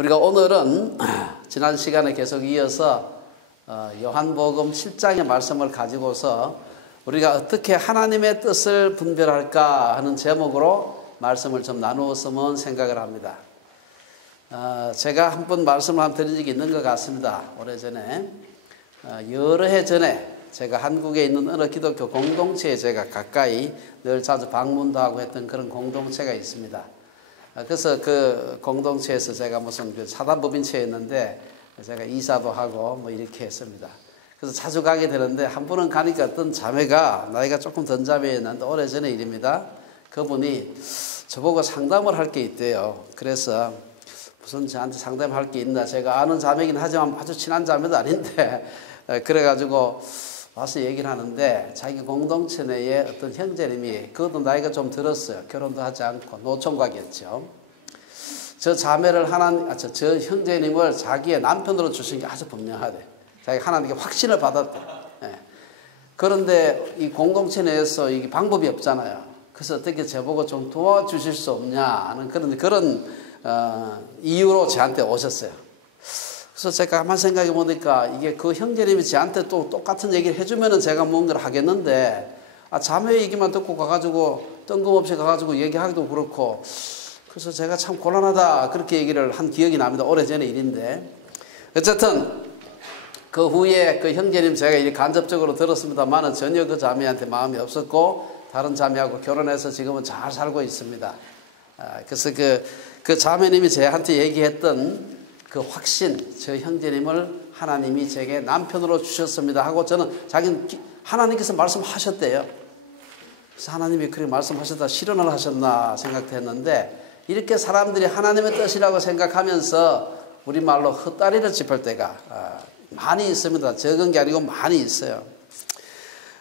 우리가 오늘은 지난 시간에 계속 이어서 요한복음 7장의 말씀을 가지고서 우리가 어떻게 하나님의 뜻을 분별할까 하는 제목으로 말씀을 좀 나누었으면 생각을 합니다. 제가 한 번 말씀을 한번 드린 적이 있는 것 같습니다. 오래전에 여러 해 전에 제가 한국에 있는 어느 기독교 공동체에 제가 가까이 늘 자주 방문도 하고 했던 그런 공동체가 있습니다. 그래서 그 공동체에서 제가 무슨 그 사단법인체였는데 제가 이사도 하고 뭐 이렇게 했습니다. 그래서 자주 가게 되는데 한 번은 가니까 어떤 자매가 나이가 조금 든 자매였는데 오래전의 일입니다. 그분이 저보고 상담을 할 게 있대요. 그래서 무슨 저한테 상담할 게 있나, 제가 아는 자매긴 하지만 아주 친한 자매도 아닌데 그래가지고 와서 얘기를 하는데 자기 공동체 내에 어떤 형제님이, 그것도 나이가 좀 들었어요. 결혼도 하지 않고 노총각이었죠. 저 자매를 저 형제님을 자기의 남편으로 주신 게 아주 분명하대. 자기가 하나님께 확신을 받았대. 예. 그런데 이 공동체 내에서 이게 방법이 없잖아요. 그래서 어떻게 저보고 좀 도와주실 수 없냐 하는 그런 이유로 저한테 오셨어요. 그래서 제가 가만 생각해 보니까 이게 그 형제님이 저한테 또 똑같은 얘기를 해주면은 제가 뭔가를 하겠는데, 자매 얘기만 듣고 가가지고 뜬금없이 가가지고 얘기하기도 그렇고, 그래서 제가 참 곤란하다 그렇게 얘기를 한 기억이 납니다. 오래전의 일인데. 어쨌든 그 후에 그 형제님 제가 이렇게 간접적으로 들었습니다만은 전혀 그 자매한테 마음이 없었고 다른 자매하고 결혼해서 지금은 잘 살고 있습니다. 그래서 그 자매님이 저한테 얘기했던 그 확신, 저 형제님을 하나님이 제게 남편으로 주셨습니다 하고, 저는 자기는 하나님께서 말씀하셨대요. 그래서 하나님이 그렇게 말씀하셨다 실현을 하셨나 생각했는데, 이렇게 사람들이 하나님의 뜻이라고 생각하면서 우리말로 헛다리를 짚을 때가 많이 있습니다. 적은 게 아니고 많이 있어요.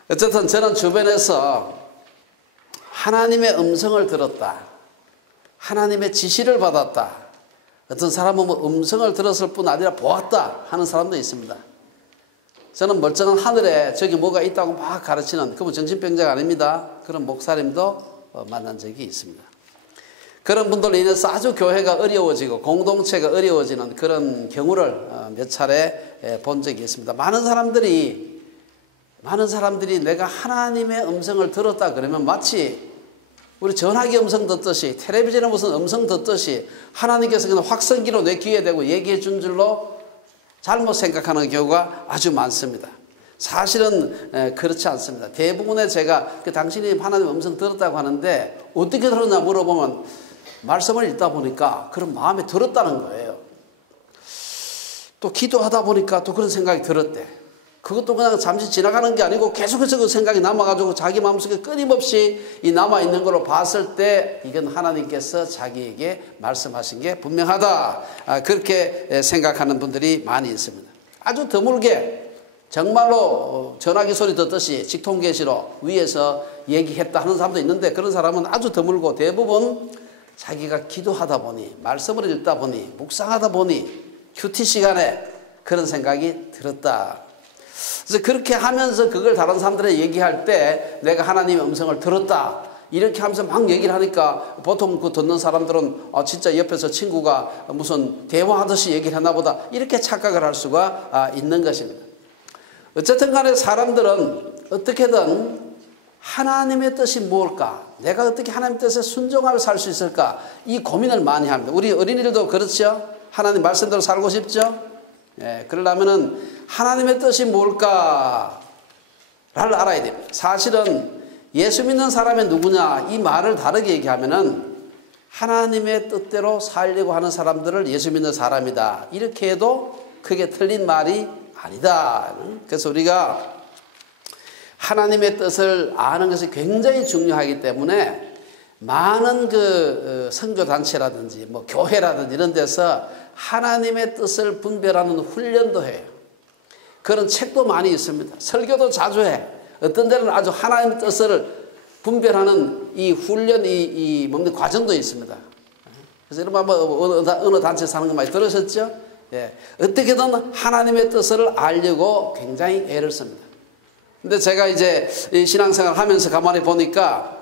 어쨌든 저는 주변에서 하나님의 음성을 들었다, 하나님의 지시를 받았다, 어떤 사람은 음성을 들었을 뿐 아니라 보았다 하는 사람도 있습니다. 저는 멀쩡한 하늘에 저기 뭐가 있다고 막 가르치는, 그분 정신병자가 아닙니다. 그런 목사님도 만난 적이 있습니다. 그런 분들로 인해서 아주 교회가 어려워지고 공동체가 어려워지는 그런 경우를 몇 차례 본 적이 있습니다. 많은 사람들이 내가 하나님의 음성을 들었다 그러면 마치 우리 전화기 음성 듣듯이, 텔레비전에 무슨 음성 듣듯이 하나님께서 그냥 확성기로 내 귀에 대고 얘기해 준 줄로 잘못 생각하는 경우가 아주 많습니다. 사실은 그렇지 않습니다. 대부분의 제가 당신이 하나님 음성 들었다고 하는데 어떻게 들었냐 물어보면 말씀을 읽다 보니까 그런 마음에 들었다는 거예요. 또 기도하다 보니까 또 그런 생각이 들었대. 그것도 그냥 잠시 지나가는 게 아니고 계속해서 그 생각이 남아가지고 자기 마음속에 끊임없이 이 남아있는 걸로 봤을 때 이건 하나님께서 자기에게 말씀하신 게 분명하다, 그렇게 생각하는 분들이 많이 있습니다. 아주 드물게 정말로 전화기 소리 듣듯이 직통계시로 위에서 얘기했다 하는 사람도 있는데, 그런 사람은 아주 드물고 대부분 자기가 기도하다 보니, 말씀을 읽다 보니, 묵상하다 보니, 큐티 시간에 그런 생각이 들었다. 그래서 그렇게 하면서 그걸 다른 사람들에게 얘기할 때 내가 하나님의 음성을 들었다 이렇게 하면서 막 얘기를 하니까 보통 그 듣는 사람들은 진짜 옆에서 친구가 무슨 대화하듯이 얘기를 했나 보다 이렇게 착각을 할 수가 있는 것입니다. 어쨌든 간에 사람들은 어떻게든 하나님의 뜻이 뭘까, 내가 어떻게 하나님의 뜻에 순종하며 살 수 있을까, 이 고민을 많이 합니다. 우리 어린이들도 그렇죠. 하나님 말씀대로 살고 싶죠. 그러려면은 하나님의 뜻이 뭘까를 알아야 됩니다. 사실은 예수 믿는 사람이 누구냐 이 말을 다르게 얘기하면은 하나님의 뜻대로 살려고 하는 사람들을 예수 믿는 사람이다 이렇게 해도 그게 틀린 말이 아니다. 그래서 우리가 하나님의 뜻을 아는 것이 굉장히 중요하기 때문에 많은 그 선교단체라든지 뭐 교회라든지 이런 데서 하나님의 뜻을 분별하는 훈련도 해요. 그런 책도 많이 있습니다. 설교도 자주 해. 어떤 데는 아주 하나님의 뜻을 분별하는 이 훈련, 먹는 과정도 있습니다. 그래서 여러분 어느 단체에서 하는 거 많이 들으셨죠? 예. 어떻게든 하나님의 뜻을 알려고 굉장히 애를 씁니다. 근데 제가 이제 이 신앙생활 하면서 가만히 보니까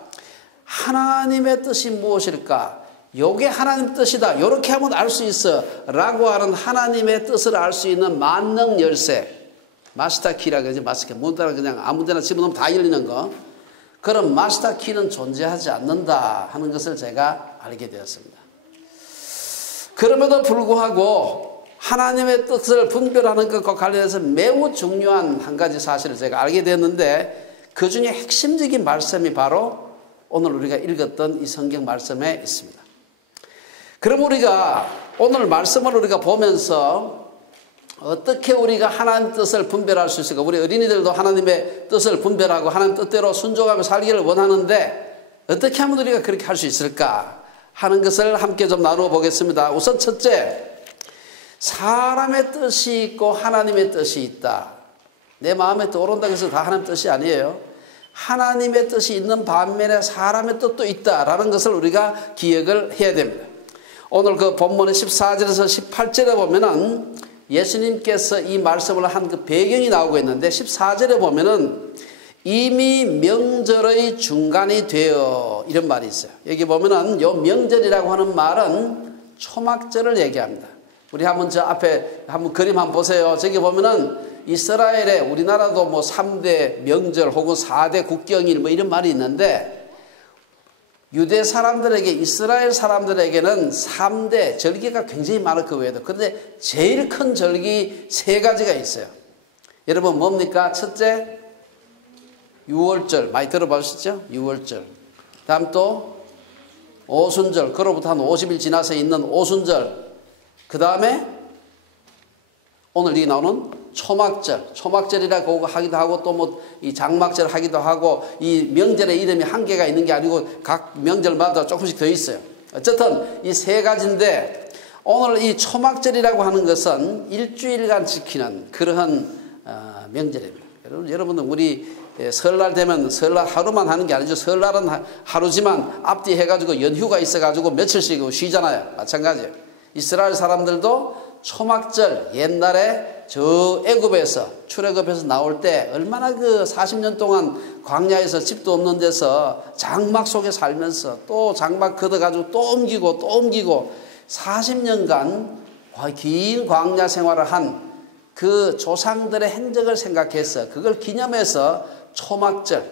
하나님의 뜻이 무엇일까? 요게 하나님 뜻이다. 요렇게 하면 알 수 있어. 라고 하는 하나님의 뜻을 알 수 있는 만능 열쇠. 마스터 키라 그러지. 마스터 키. 문따라 그냥 아무 데나 집어넣으면 다 열리는 거. 그런 마스터 키는 존재하지 않는다 하는 것을 제가 알게 되었습니다. 그럼에도 불구하고 하나님의 뜻을 분별하는 것과 관련해서 매우 중요한 한 가지 사실을 제가 알게 되었는데 그 중에 핵심적인 말씀이 바로 오늘 우리가 읽었던 이 성경 말씀에 있습니다. 그럼 우리가 오늘 말씀을 우리가 보면서 어떻게 우리가 하나님 뜻을 분별할 수 있을까? 우리 어린이들도 하나님의 뜻을 분별하고 하나님 뜻대로 순종하며 살기를 원하는데 어떻게 하면 우리가 그렇게 할 수 있을까 하는 것을 함께 좀 나누어 보겠습니다. 우선 첫째, 사람의 뜻이 있고 하나님의 뜻이 있다. 내 마음에 떠오른다고 해서 다 하나님 뜻이 아니에요. 하나님의 뜻이 있는 반면에 사람의 뜻도 있다라는 것을 우리가 기억을 해야 됩니다. 오늘 그 본문의 14절에서 18절에 보면은 예수님께서 이 말씀을 한 그 배경이 나오고 있는데 14절에 보면은 이미 명절의 중간이 되어 이런 말이 있어요. 여기 보면은 요 명절이라고 하는 말은 초막절을 얘기합니다. 우리 한번 저 앞에 한번 그림 한번 보세요. 저기 보면은 이스라엘에 우리나라도 뭐 3대 명절 혹은 4대 국경일 뭐 이런 말이 있는데 유대 사람들에게 이스라엘 사람들에게는 3대 절기가 굉장히 많을 그 외에도 그런데 제일 큰 절기 3가지가 있어요. 여러분 뭡니까? 첫째 유월절 많이 들어보셨죠? 유월절. 다음 또 오순절. 그로부터 한 50일 지나서 있는 오순절. 그 다음에 오늘 이 나오는 초막절. 초막절이라고 하기도 하고 또 뭐 이 장막절 하기도 하고 이 명절의 이름이 한 개가 있는 게 아니고 각 명절마다 조금씩 더 있어요. 어쨌든 이 3가지인데 오늘 이 초막절이라고 하는 것은 일주일간 지키는 그러한 명절입니다. 여러분들 우리 설날 되면 설날 하루만 하는 게 아니죠. 설날은 하루지만 앞뒤 해가지고 연휴가 있어가지고 며칠씩 쉬잖아요. 마찬가지예요. 이스라엘 사람들도 초막절 옛날에 저 애굽에서 출애굽에서 나올 때 얼마나 그 40년 동안 광야에서 집도 없는 데서 장막 속에 살면서 또 장막 걷어가지고 또 옮기고 40년간 긴 광야 생활을 한 그 조상들의 행적을 생각해서 그걸 기념해서 초막절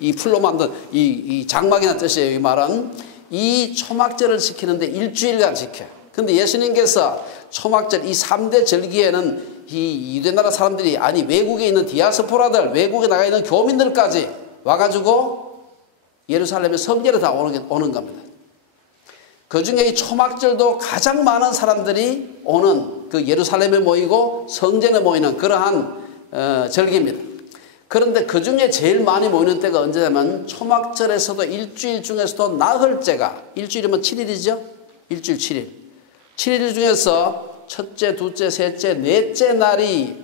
이 풀로 만든 이 장막이라는 뜻이에요. 이 말은 이 초막절을 지키는데 일주일간 지켜요. 근데 예수님께서 초막절 이 3대 절기에는 이 유대나라 사람들이 아니 외국에 있는 디아스포라들 외국에 나가 있는 교민들까지 와가지고 예루살렘에 성전에 다 오는 겁니다. 그 중에 이 초막절도 가장 많은 사람들이 오는 그 예루살렘에 모이고 성전에 모이는 그러한 절기입니다. 그런데 그 중에 제일 많이 모이는 때가 언제냐면 초막절에서도 일주일 중에서도 나흘째가 일주일이면 7일이죠. 일주일 7일. 7일 중에서 첫째, 둘째, 셋째, 넷째 날이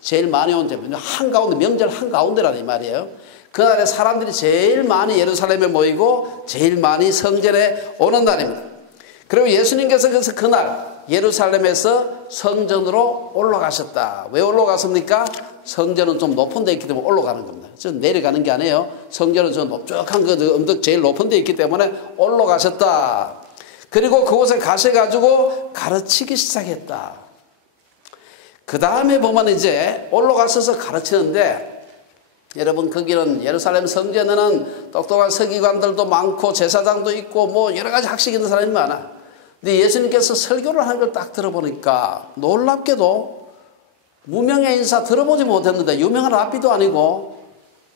제일 많이 온 때입니다. 한가운데 명절 한가운데라는 이 말이에요. 그날에 사람들이 제일 많이 예루살렘에 모이고 제일 많이 성전에 오는 날입니다. 그리고 예수님께서 그래서 그날 예루살렘에서 성전으로 올라가셨다. 왜 올라갔습니까? 성전은 좀 높은 데 있기 때문에 올라가는 겁니다. 좀 내려가는 게 아니에요. 성전은 좀 넓적한 그 언덕 제일 높은 데 있기 때문에 올라가셨다. 그리고 그곳에 가셔가지고 가르치기 시작했다. 그 다음에 보면 이제 올라가셔서 가르치는데 여러분 거기는 예루살렘 성전에는 똑똑한 서기관들도 많고 제사장도 있고 뭐 여러 가지 학식 있는 사람이 많아. 근데 예수님께서 설교를 하는 걸 딱 들어보니까 놀랍게도 무명의 인사 들어보지 못했는데 유명한 랍비도 아니고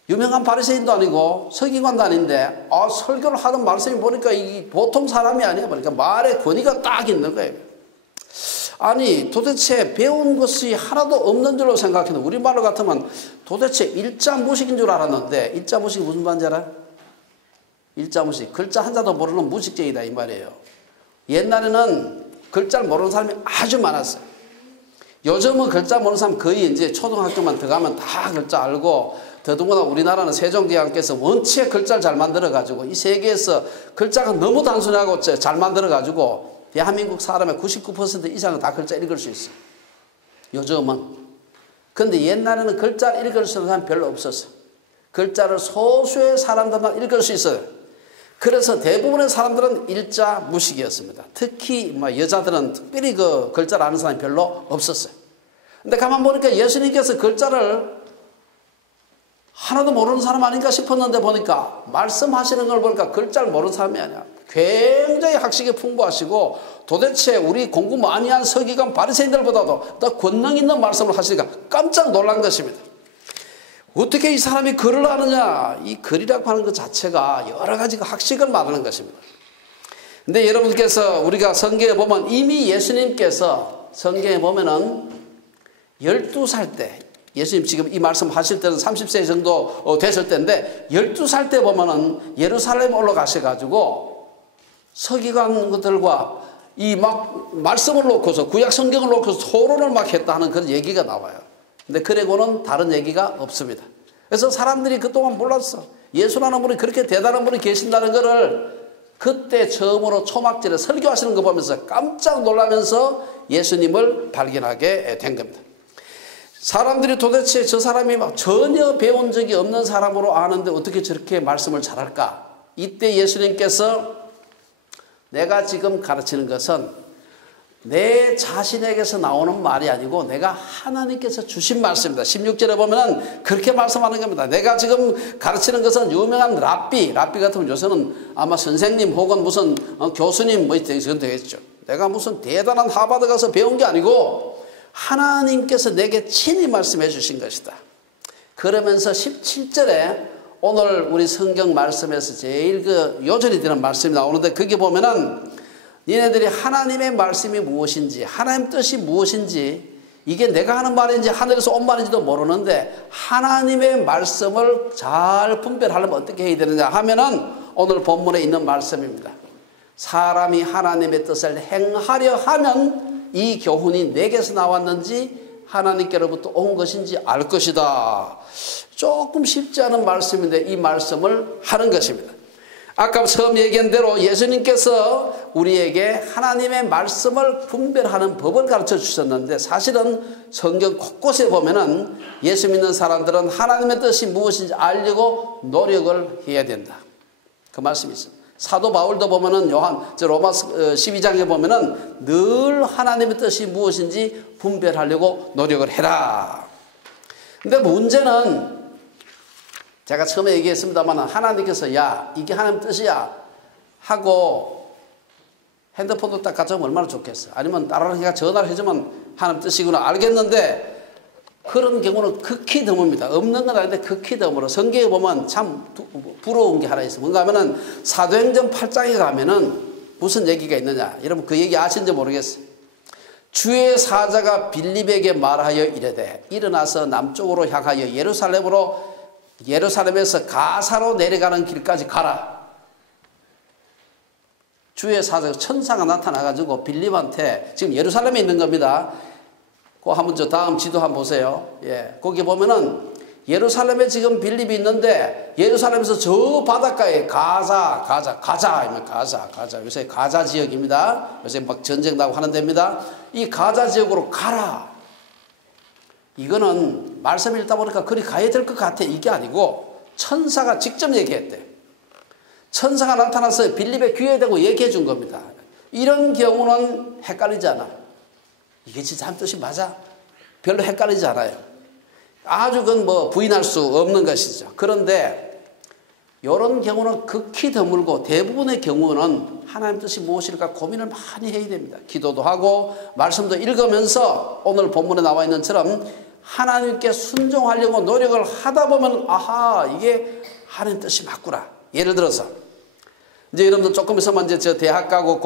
유명한 바리새인도 아니고 서기관도 아닌데 설교를 하던 말씀이 보니까 이 보통 사람이 아니야. 보니까 말의 권위가 딱 있는 거예요. 아니 도대체 배운 것이 하나도 없는 줄로 생각했는데 우리말로 같으면 도대체 일자무식인 줄 알았는데 일자무식이 무슨 말인지 알아? 일자무식. 글자 한자도 모르는 무식쟁이다 이 말이에요. 옛날에는 글자를 모르는 사람이 아주 많았어요. 요즘은 글자 모르는 사람 거의 이제 초등학교만 들어가면 다 글자 알고 더더군다나 우리나라는 세종대왕께서 원체 글자를 잘 만들어가지고 이 세계에서 글자가 너무 단순하고 잘 만들어가지고 대한민국 사람의 99% 이상은 다 글자 읽을 수 있어요. 요즘은. 근데 옛날에는 글자를 읽을 수 있는 사람이 별로 없었어요. 글자를 소수의 사람들만 읽을 수 있어요. 그래서 대부분의 사람들은 일자 무식이었습니다. 특히 여자들은 특별히 그 글자를 아는 사람이 별로 없었어요. 근데 가만 보니까 예수님께서 글자를 하나도 모르는 사람 아닌가 싶었는데 보니까 말씀하시는 걸 보니까 글자를 모르는 사람이 아니야. 굉장히 학식이 풍부하시고 도대체 우리 공부 많이 한 서기관 바리새인들보다도 더 권능 있는 말씀을 하시니까 깜짝 놀란 것입니다. 어떻게 이 사람이 글을 아느냐. 이 글이라고 하는 것 자체가 여러 가지 학식을 말하는 것입니다. 근데 여러분께서 우리가 성경에 보면 이미 예수님께서 성경에 보면은 12살 때 예수님 지금 이 말씀 하실 때는 30세 정도 됐을 때인데 12살 때 보면은 예루살렘 올라가셔가지고 서기관들과 이 막 말씀을 놓고서 구약 성경을 놓고서 토론을 막 했다 하는 그런 얘기가 나와요. 근데 그래고는 다른 얘기가 없습니다. 그래서 사람들이 그동안 몰랐어. 예수라는 분이 그렇게 대단한 분이 계신다는 것을 그때 처음으로 초막절에 설교하시는 거 보면서 깜짝 놀라면서 예수님을 발견하게 된 겁니다. 사람들이 도대체 저 사람이 막 전혀 배운 적이 없는 사람으로 아는데 어떻게 저렇게 말씀을 잘할까? 이때 예수님께서 내가 지금 가르치는 것은 내 자신에게서 나오는 말이 아니고 내가 하나님께서 주신 말씀입니다. 16절에 보면은 그렇게 말씀하는 겁니다. 내가 지금 가르치는 것은 유명한 랍비 같으면 요새는 아마 선생님 혹은 무슨 교수님 뭐 되겠죠. 내가 무슨 대단한 하버드 가서 배운 게 아니고 하나님께서 내게 친히 말씀해 주신 것이다. 그러면서 17절에 오늘 우리 성경 말씀에서 제일 그 요절이 되는 말씀이 나오는데 거기 보면은 니네들이 하나님의 말씀이 무엇인지 하나님 뜻이 무엇인지 이게 내가 하는 말인지 하늘에서 온 말인지도 모르는데 하나님의 말씀을 잘 분별하려면 어떻게 해야 되느냐 하면은 오늘 본문에 있는 말씀입니다. 사람이 하나님의 뜻을 행하려 하면 이 교훈이 내게서 나왔는지 하나님께로부터 온 것인지 알 것이다. 조금 쉽지 않은 말씀인데 이 말씀을 하는 것입니다. 아까 처음 얘기한 대로 예수님께서 우리에게 하나님의 말씀을 분별하는 법을 가르쳐 주셨는데 사실은 성경 곳곳에 보면은 예수 믿는 사람들은 하나님의 뜻이 무엇인지 알려고 노력을 해야 된다. 그 말씀이 있습니다. 사도 바울도 보면은 로마 12장에 보면은 늘 하나님의 뜻이 무엇인지 분별하려고 노력을 해라. 근데 문제는 제가 처음에 얘기했습니다만 하나님께서 야 이게 하나님 뜻이야 하고 핸드폰도 딱 가져오면 얼마나 좋겠어. 아니면 다른 애가 전화를 해주면 하나님 뜻이구나 알겠는데 그런 경우는 극히 드뭅니다. 없는 건 아닌데 극히 드물어. 성경에 보면 참 부러운 게 하나 있어. 뭔가 하면은 사도행전 8장에 가면은 무슨 얘기가 있느냐. 여러분 그 얘기 아시는지 모르겠어요. 주의 사자가 빌립에게 말하여 이르되 일어나서 남쪽으로 향하여 예루살렘에서 가사로 내려가는 길까지 가라. 주의 사자가 천사가 나타나가지고 빌립한테 지금 예루살렘에 있는 겁니다. 그 한번 저 다음 지도 한번 보세요. 예, 거기 보면은 예루살렘에 지금 빌립이 있는데 예루살렘에서 저 바닷가에 가자. 요새 가자 지역입니다. 요새 막 전쟁 나고 하는 데입니다. 이 가자 지역으로 가라. 이거는 말씀 읽다 보니까 그리 가야 될 것 같아. 이게 아니고 천사가 직접 얘기했대. 천사가 나타나서 빌립의 귀에 대고 얘기해 준 겁니다. 이런 경우는 헷갈리지 않아. 이게 진짜 하나님 뜻이 맞아? 별로 헷갈리지 않아요. 아주 그건 뭐 부인할 수 없는 것이죠. 그런데 이런 경우는 극히 드물고 대부분의 경우는 하나님 뜻이 무엇일까 고민을 많이 해야 됩니다. 기도도 하고 말씀도 읽으면서 오늘 본문에 나와 있는 것처럼 하나님께 순종하려고 노력을 하다 보면 아하 이게 하나님 뜻이 맞구나. 예를 들어서 이제 여러분들 조금 있으면 이제 저 대학 가고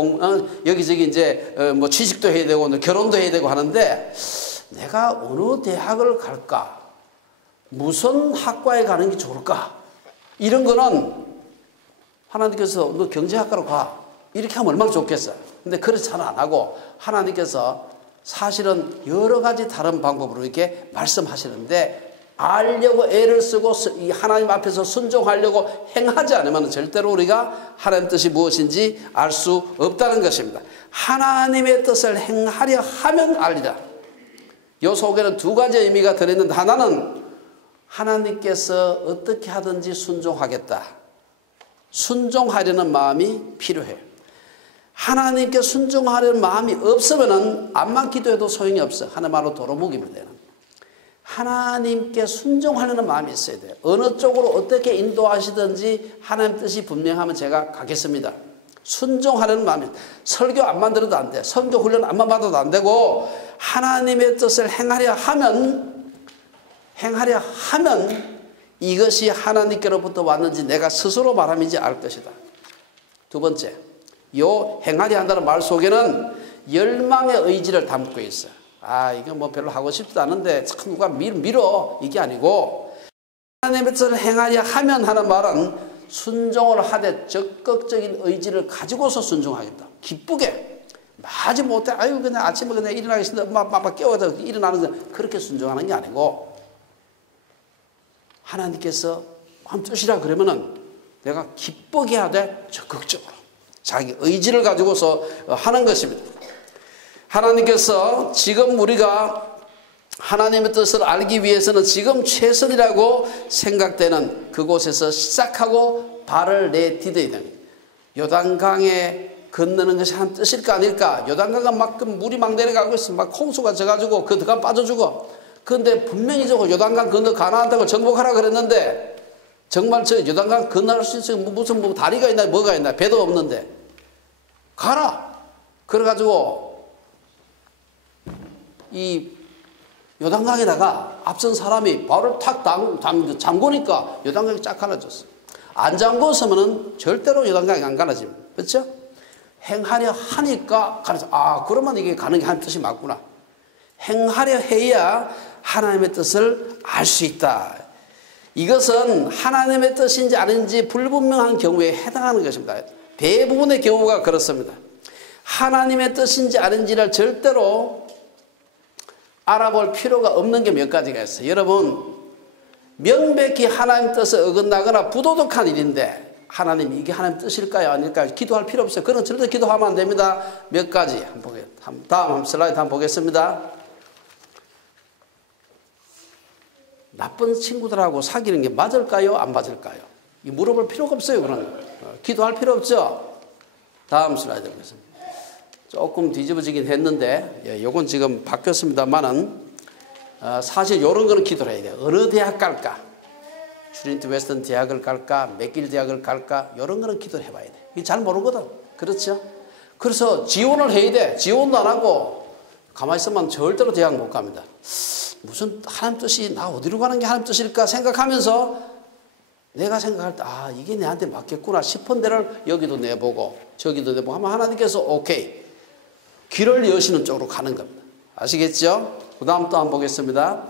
여기저기 이제 뭐 취직도 해야 되고 결혼도 해야 되고 하는데 내가 어느 대학을 갈까? 무슨 학과에 가는 게 좋을까? 이런 거는 하나님께서 너 경제학과로 가. 이렇게 하면 얼마나 좋겠어. 근데 그렇지 안 하고 하나님께서 사실은 여러 가지 다른 방법으로 이렇게 말씀하시는데 알려고 애를 쓰고 이 하나님 앞에서 순종하려고 행하지 않으면 절대로 우리가 하나님 뜻이 무엇인지 알 수 없다는 것입니다. 하나님의 뜻을 행하려 하면 알리라. 이 속에는 두 가지 의미가 들어있는데 하나는 하나님께서 어떻게 하든지 순종하겠다. 순종하려는 마음이 필요해요. 하나님께 순종하려는 마음이 없으면 암만 기도해도 소용이 없어. 하나님으로 도루묵이면 되는. 하나님께 순종하려는 마음이 있어야 돼요. 어느 쪽으로 어떻게 인도하시든지 하나님 뜻이 분명하면 제가 가겠습니다. 순종하려는 마음이. 설교 안만 들어도 안 돼. 선교 훈련 안만 받아도 안 되고 하나님의 뜻을 행하려 하면 이것이 하나님께로부터 왔는지 내가 스스로 말함인지 알 것이다. 두 번째, 요 행하려 한다는 말 속에는 열망의 의지를 담고 있어요. 이거 뭐 별로 하고 싶지도 않은데 참 누가 밀어 이게 아니고 하나님의 뜻을 행하려 하면 하는 말은 순종을 하되 적극적인 의지를 가지고서 순종하겠다. 기쁘게 마지 못해 그냥 아침에 그냥 일어나겠습니다. 막 깨워서 일어나는 거 그렇게 순종하는 게 아니고 하나님께서 한 뜻이라 그러면은 내가 기쁘게 하되 적극적으로 자기 의지를 가지고서 하는 것입니다. 하나님께서 지금 우리가 하나님의 뜻을 알기 위해서는 지금 최선이라고 생각되는 그곳에서 시작하고 발을 내디뎌야 됩니다. 요단강에 건너는 것이 한 뜻일까 아닐까? 요단강가 막 물이 막 내려가고 있어. 막 홍수가 져가지고 그 들어가 빠져 죽어. 그런데 분명히 저거 요단강 건너 가나안 땅을 정복하라 그랬는데 정말 저 요단강 건널 수 있어. 무슨 뭐 다리가 있나 뭐가 있나 배도 없는데 가라. 그래가지고 이 요단강에다가 앞선 사람이 발을 탁 잠그니까 요단강이 쫙 갈라졌어. 안 잠궜으면 절대로 요단강이 안 갈라집니다. 그렇죠? 행하려 하니까 갈라져. 그러면 이게 가는 게 하나님 뜻이 맞구나. 행하려 해야 하나님의 뜻을 알 수 있다. 이것은 하나님의 뜻인지 아닌지 불분명한 경우에 해당하는 것입니다. 대부분의 경우가 그렇습니다. 하나님의 뜻인지 아닌지를 절대로 알아볼 필요가 없는 게 몇 가지가 있어요. 여러분 명백히 하나님 뜻에 어긋나거나 부도덕한 일인데 하나님 이게 하나님 뜻일까요 아닐까요? 기도할 필요 없어요. 그건 절대 기도하면 안 됩니다. 몇 가지 다음 슬라이드 한번 보겠습니다. 나쁜 친구들하고 사귀는 게 맞을까요? 안 맞을까요? 물어볼 필요가 없어요. 그런 거. 기도할 필요 없죠. 다음 슬라이드 보겠습니다. 조금 뒤집어지긴 했는데 요건 지금 바뀌었습니다만은 사실 이런 거는 기도를 해야 돼요. 어느 대학 갈까? 트리니티 웨스턴 대학을 갈까? 맥길 대학을 갈까? 이런 거는 기도를 해봐야 돼. 이게 잘 모르거든. 그렇죠? 그래서 지원을 해야 돼. 지원도 안 하고 가만히 있으면 절대로 대학 못 갑니다. 무슨 하나님 뜻이 나 어디로 가는 게 하나님 뜻일까 생각하면서 내가 생각할 때 이게 내한테 맞겠구나 싶은 데를 여기도 내보고 저기도 내보고 하면 하나님께서 오케이. 길을 여시는 쪽으로 가는 겁니다. 아시겠죠? 그 다음 또 한번 보겠습니다.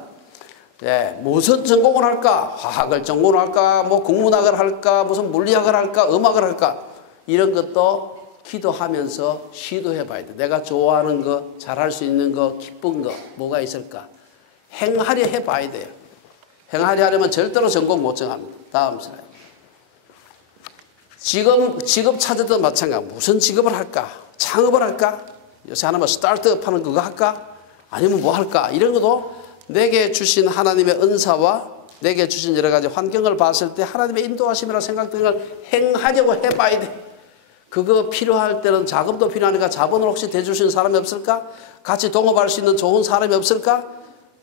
네, 무슨 전공을 할까? 화학을 전공을 할까? 뭐 국문학을 할까? 무슨 물리학을 할까? 음악을 할까? 이런 것도 기도하면서 시도해 봐야 돼. 내가 좋아하는 거, 잘할 수 있는 거, 기쁜 거 뭐가 있을까? 행하려 해 봐야 돼요. 행하려 하려면 절대로 전공 못 정합니다. 다음 슬라이드. 직업 찾아도 마찬가지. 무슨 직업을 할까? 창업을 할까? 요새 하나만 스타트업 하는 그거 할까? 아니면 뭐 할까? 이런 것도 내게 주신 하나님의 은사와 내게 주신 여러 가지 환경을 봤을 때 하나님의 인도하심이라 생각되는 걸 행하려고 해봐야 돼. 그거 필요할 때는 자금도 필요하니까 자본을 혹시 대주시는 사람이 없을까? 같이 동업할 수 있는 좋은 사람이 없을까?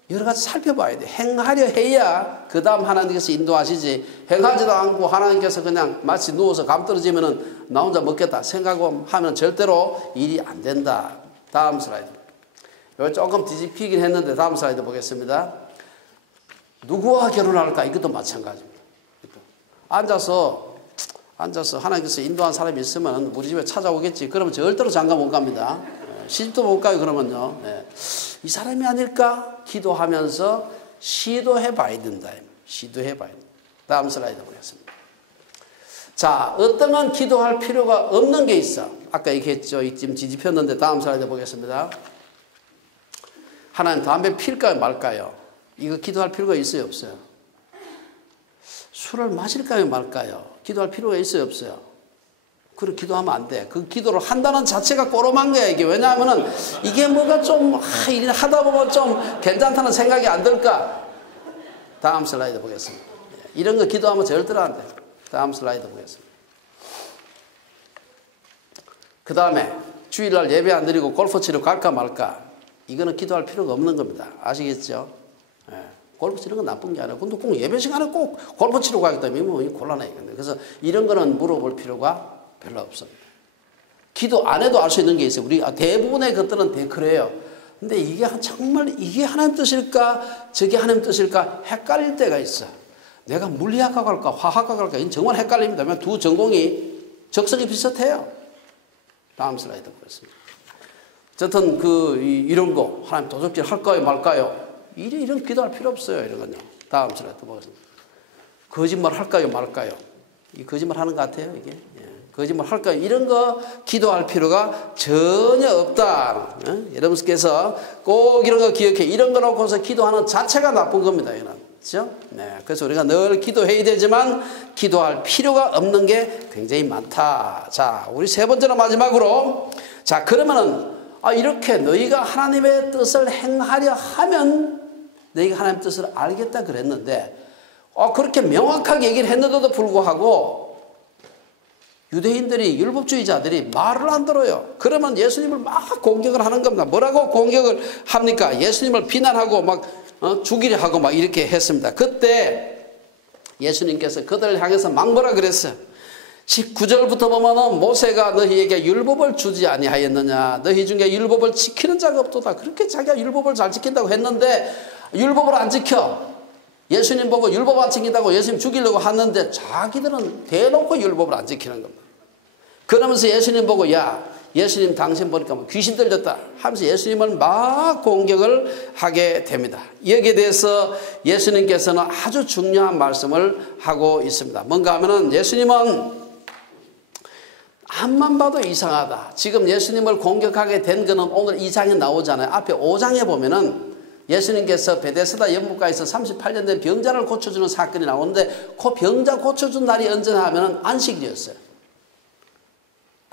여러 가지 살펴봐야 돼. 행하려 해야 그 다음 하나님께서 인도하시지. 행하지도 않고 하나님께서 그냥 마치 누워서 감 떨어지면은 나 혼자 먹겠다 생각하면 절대로 일이 안 된다. 다음 슬라이드. 이거 조금 뒤집히긴 했는데 다음 슬라이드 보겠습니다. 누구와 결혼할까? 이것도 마찬가지입니다. 앉아서 하나님께서 인도한 사람이 있으면 우리 집에 찾아오겠지. 그러면 절대로 장가 못 갑니다. 시집도 못 가요. 그러면요. 네. 이 사람이 아닐까? 기도하면서 시도해 봐야 된다. 시도해 봐야 된다. 다음 슬라이드 보겠습니다. 자, 어떤 건 기도할 필요가 없는 게 있어. 아까 얘기했죠. 지금 뒤집혔는데 다음 슬라이드 보겠습니다. 하나님 담배 필까요 말까요? 이거 기도할 필요가 있어요 없어요? 술을 마실까요 말까요? 기도할 필요가 있어요 없어요? 그렇게 기도하면 안 돼. 그 기도를 한다는 자체가 꼬롬한 거야 이게. 왜냐하면은 이게 뭐가 좀 일 하다 보면 좀 괜찮다는 생각이 안 들까? 다음 슬라이드 보겠습니다. 이런 거 기도하면 절대로 안 돼. 다음 슬라이드 보겠습니다. 그 다음에 주일날 예배 안 드리고 골프 치러 갈까 말까. 이거는 기도할 필요가 없는 겁니다. 아시겠죠? 예. 골프 치는 건 나쁜 게 아니라 근데 꼭 예배 시간에 꼭 골프 치러 가겠다면 뭐 곤란하겠네. 그래서 이런 거는 물어볼 필요가 별로 없습니다. 기도 안 해도 알 수 있는 게 있어요. 우리 대부분의 것들은 다 그래요. 근데 이게 정말 이게 하나님 뜻일까 저게 하나님 뜻일까 헷갈릴 때가 있어. 내가 물리학과 갈까 화학과 갈까 이건 정말 헷갈립니다. 왜냐하면 두 전공이 적성이 비슷해요. 다음 슬라이드 보겠습니다. 어쨌든 이런 거 하나님 도적질 할까요 말까요? 이런 기도할 필요 없어요. 이런 건요. 다음 슬라이드 보겠습니다. 거짓말 할까요 말까요? 이 거짓말 하는 것 같아요. 이게 거짓말 할까요? 이런 거 기도할 필요가 전혀 없다. 여러분께서 꼭 이런 거 기억해. 이런 거 놓고서 기도하는 자체가 나쁜 겁니다. 이거는. 그렇죠? 네. 그래서 우리가 늘 기도해야 되지만 기도할 필요가 없는 게 굉장히 많다. 자, 우리 세 번째로 마지막으로 자, 그러면은 이렇게 너희가 하나님의 뜻을 행하려 하면 너희가 하나님의 뜻을 알겠다 그랬는데 그렇게 명확하게 얘기를 했는데도 불구하고 유대인들이 율법주의자들이 말을 안 들어요. 그러면 예수님을 막 공격을 하는 겁니다. 뭐라고 공격을 합니까? 예수님을 비난하고 막 죽이려 하고 막 이렇게 했습니다. 그때 예수님께서 그들을 향해서 막 뭐라 그랬어요? 19절부터 보면은 모세가 너희에게 율법을 주지 아니하였느냐? 너희 중에 율법을 지키는 자가 없도다. 그렇게 자기가 율법을 잘 지킨다고 했는데 율법을 안 지켜. 예수님 보고 율법 안 지킨다고 예수님 죽이려고 하는데 자기들은 대놓고 율법을 안 지키는 겁니다. 그러면서 예수님 보고 야 예수님 당신 보니까 뭐 귀신 들렸다 하면서 예수님을 막 공격을 하게 됩니다. 여기에 대해서 예수님께서는 아주 중요한 말씀을 하고 있습니다. 뭔가 하면은 예수님은 앞만 봐도 이상하다. 지금 예수님을 공격하게 된 거는 오늘 2장에 나오잖아요. 앞에 5장에 보면은 예수님께서 베데스다 연못가에서 38년 된 병자를 고쳐주는 사건이 나오는데 그 병자 고쳐준 날이 언제나 하면 안식일이었어요.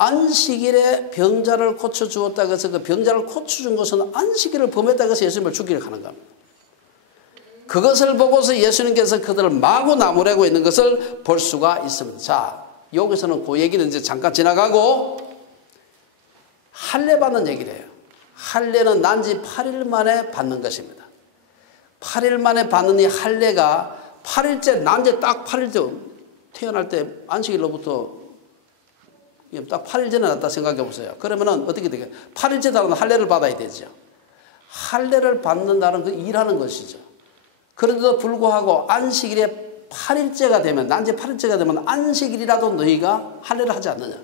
안식일에 병자를 고쳐주었다고 해서 그 병자를 고쳐준 것은 안식일을 범했다고 해서 예수님을 죽이려 하는 겁니다. 그것을 보고서 예수님께서 그들을 마구 나무라고 있는 것을 볼 수가 있습니다. 자, 여기서는 그 얘기는 이제 잠깐 지나가고 할례 받는 얘기를 해요. 할례는 난지 8일 만에 받는 것입니다. 8일 만에 받는 이 할례가 8일째 난지 딱 8일째 태어날 때 안식일로부터 딱 8일 전에 났다 생각해 보세요. 그러면은 어떻게 되겠어요? 8일째 달은 할례를 받아야 되죠. 할례를 받는다는 그 일하는 것이죠. 그런데도 불구하고 안식일에 8일째가 되면 난지 8일째가 되면 안식일이라도 너희가 할례를 하지 않느냐.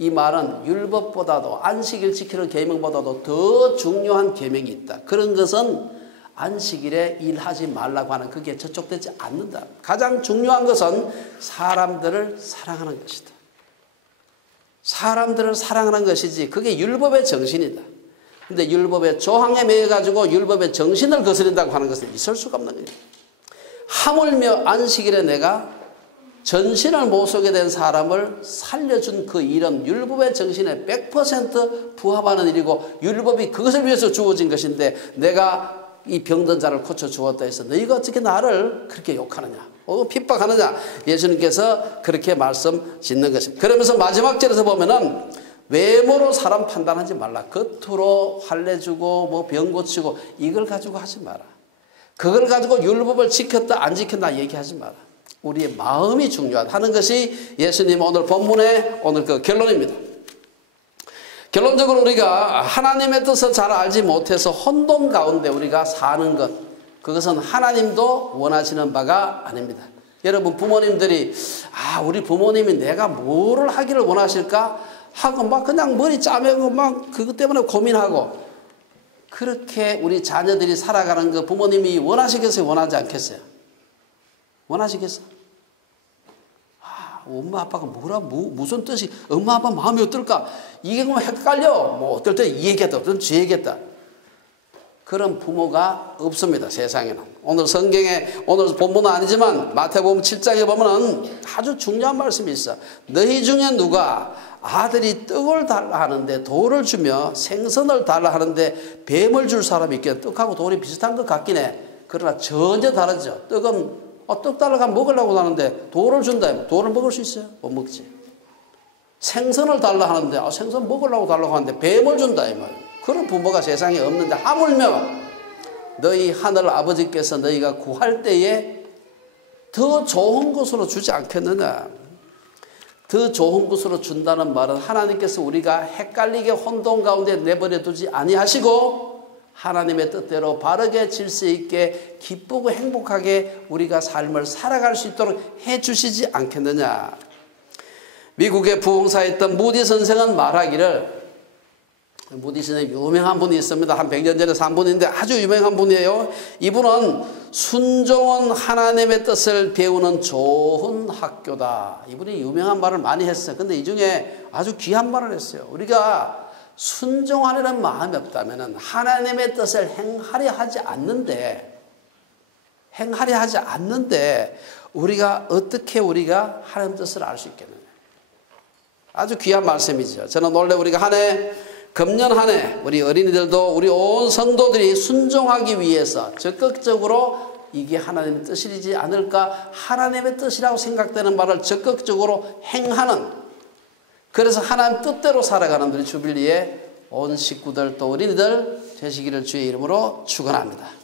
이 말은 율법보다도 안식일 지키는 계명보다도 더 중요한 계명이 있다. 그런 것은 안식일에 일하지 말라고 하는 그게 저촉되지 않는다. 가장 중요한 것은 사람들을 사랑하는 것이다. 사람들을 사랑하는 것이지 그게 율법의 정신이다. 근데 율법의 조항에 매여 가지고 율법의 정신을 거스린다고 하는 것은 있을 수가 없는 거예요. 하물며 안식일에 내가 전신을 못 쓰게 된 사람을 살려준 그 일은 율법의 정신에 100% 부합하는 일이고 율법이 그것을 위해서 주어진 것인데 내가 이 병든 자를 고쳐주었다 해서 너희가 어떻게 나를 그렇게 욕하느냐 핍박하느냐 예수님께서 그렇게 말씀 짓는 것입니다. 그러면서 마지막 절에서 보면은 외모로 사람 판단하지 말라. 겉으로 할례 주고 뭐 병 고치고 이걸 가지고 하지 마라. 그걸 가지고 율법을 지켰다 안 지켰다 얘기하지 마라. 우리의 마음이 중요하다 하는 것이 예수님 오늘 본문의 오늘 그 결론입니다. 결론적으로 우리가 하나님의 뜻을 잘 알지 못해서 혼돈 가운데 우리가 사는 것 그것은 하나님도 원하시는 바가 아닙니다. 여러분 부모님들이 우리 부모님이 내가 뭐를 하기를 원하실까 하고 막 그냥 머리 짜매고 막 그것 때문에 고민하고 그렇게 우리 자녀들이 살아가는 거 부모님이 원하시겠어요 원하지 않겠어요? 원하시겠어? 엄마 아빠가 무슨 뜻이 엄마 아빠 마음이 어떨까? 이게 뭐 헷갈려. 뭐 어떨 때 이 얘기했다 어떨 때 저 얘기했다. 그런 부모가 없습니다. 세상에는. 오늘 성경에 오늘 본문은 아니지만 마태복음 7장에 보면은 아주 중요한 말씀이 있어. 너희 중에 누가 아들이 떡을 달라 하는데 돌을 주며 생선을 달라 하는데 뱀을 줄 사람이 있겠네. 떡하고 돌이 비슷한 것 같긴 해. 그러나 전혀 다르죠. 떡은 떡 달라고 먹으려고 하는데 돌을 준다. 돌을 먹을 수 있어요? 못 먹지. 생선을 달라 하는데 생선 먹으려고 달라고 하는데 뱀을 준다 이 말이에요. 그런 부모가 세상에 없는데 하물며 너희 하늘 아버지께서 너희가 구할 때에 더 좋은 것으로 주지 않겠느냐. 더 좋은 것으로 준다는 말은 하나님께서 우리가 헷갈리게 혼돈 가운데 내버려 두지 아니하시고 하나님의 뜻대로 바르게 질서 있게 기쁘고 행복하게 우리가 삶을 살아갈 수 있도록 해 주시지 않겠느냐. 미국의 부흥사였던 무디 선생은 말하기를, 무디 선생 유명한 분이 있습니다. 한 100년 전에 산 분인데 아주 유명한 분이에요. 이분은 순종은 하나님의 뜻을 배우는 좋은 학교다. 이분이 유명한 말을 많이 했어요. 근데 이 중에 아주 귀한 말을 했어요. 우리가 순종하려는 마음이 없다면 하나님의 뜻을 행하려 하지 않는데 우리가 어떻게 우리가 하나님 뜻을 알 수 있겠느냐. 아주 귀한 말씀이죠. 저는 원래 우리가 금년 한 해 우리 어린이들도 우리 온 성도들이 순종하기 위해서 적극적으로 이게 하나님의 뜻이지 않을까, 하나님의 뜻이라고 생각되는 말을 적극적으로 행하는, 그래서 하나님 뜻대로 살아가는 우리 주빌리의 온 식구들 또 어린이들 되시기를 주의 이름으로 축원합니다.